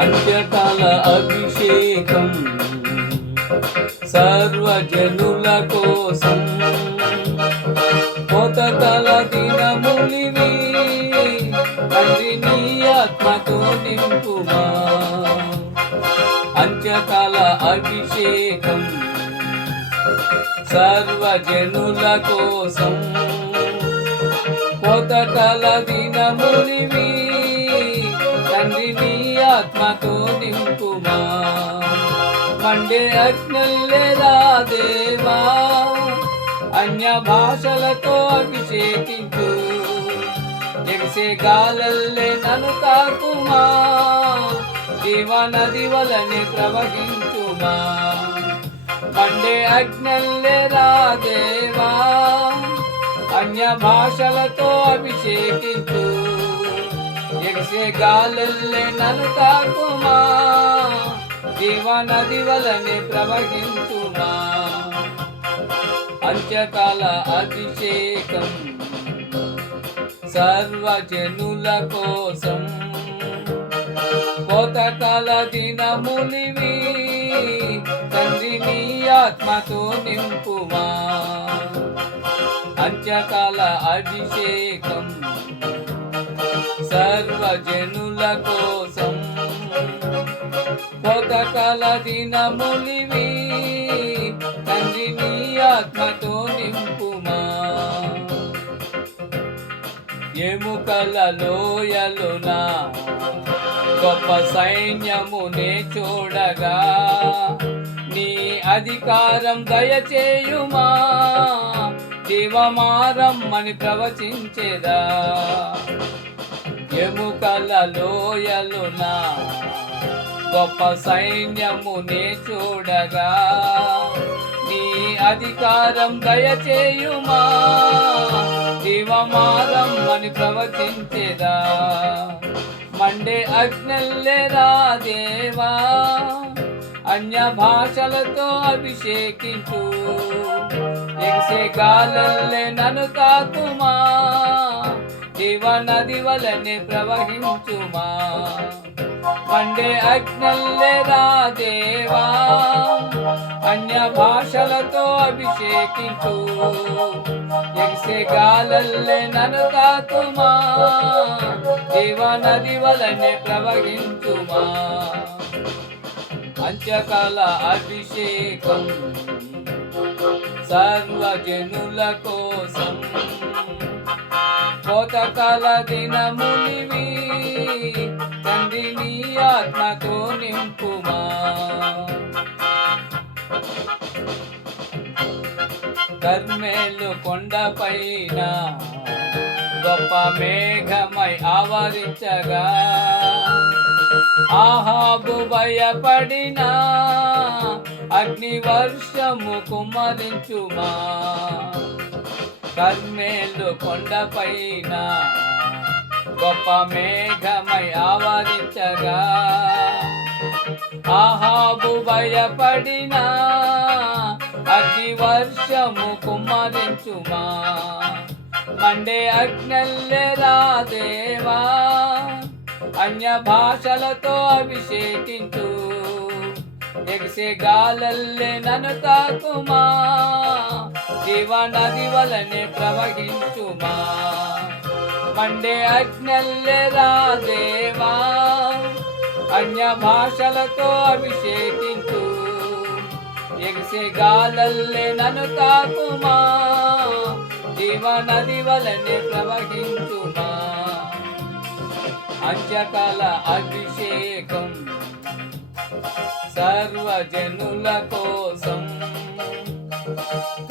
అంత్యకాల అభిషేకం సర్వజనుల కోసం కోతకాల దినములివి తండ్రి ఆత్మతో నింపుమా. అంత్యకాల అభిషేకం సర్వజనుల కోసం కోతకాల దినములివి తండ్రి ఆత్మతో నింపుమా? మండే అగ్నులేరా దేవా? అన్య భాషలతో అభిషేకించు. ఎగసే గాలల్లే నను తాకుమా? జీవనది వలనే ప్రవహించుమా? మండే అగ్నల్లేరా దేవా? అన్య భాషలతో అభిషేకించు. ఎగసే గాలల్లే నన్ను తాకుమా జీవ నది వలనే ప్రవహించుమా? అంత్యకాల అభిషేకం సర్వజనుల కోసం. కోతకాల దినములివి తండ్రిని ఆత్మతో నింపుమా? అంత్యకాల అభిషేకం సర్వజనుల కోసం కోతకాల దినములివి తండ్రి నీ ఆత్మతో నింపుమా. ఎముకల లోయలున గొప్ప సైన్యమునే చూడగా. నీ అధికారం దయచేయుమా. జీవమారమ్మని ప్రవచించేదా. లోయలునా గొప్ప సైన్యమునే చూడగా. నీ అధికారం దయచేయుమా. జీవమారం అని ప్రవచించేదా. మండే అగ్నల్లేరా దేవా. అన్య భాషలతో అభిషేకించు. ఎగసే గాలల్లే నన్ను తాకుమా జీవ నది వలనే ప్రవహించుమా? మండే అగ్నల్లే దేవా. అన్య భాషలతో అభిషేకించు. ఎగిసే గాలల్లే నను తాతుమా జీవ నది వలనే ప్రవహించుమా? అంత్యకాల అభిషేకం సర్వజనుల కోసం. కోతకాల దినమునివి తండ్రి నీ ఆత్మతో నింపుమా. కర్మేలు కొండపైన గొప్ప మేఘమై ఆవరించగా ఆహాబు భయపడిన అగ్ని వర్షము కుమ్మరించుమా. కర్మేలు కొండపైన గొప్ప మేఘమై ఆవరించగా. ఆహాబు భయపడిన అగ్ని వర్షము కుమ్మరించుమా. మండే అగ్నల్లెరా దేవా అన్య భాషలతో అభిషేకించు. ఎగసే గాలల్లే నన్ను తాకుమా. జీవ నది వలనే ప్రవహించుమా మండే అగ్నల్లెరా దేవా. అన్య భాషలతో అభిషేకించు. ఎగసే గాలల్లే నన్ను తాకుమా? జీవ నది వలనే ప్రవహించుమా? అంత్యకాల అభిషేకం సర్వజనుల కోసం.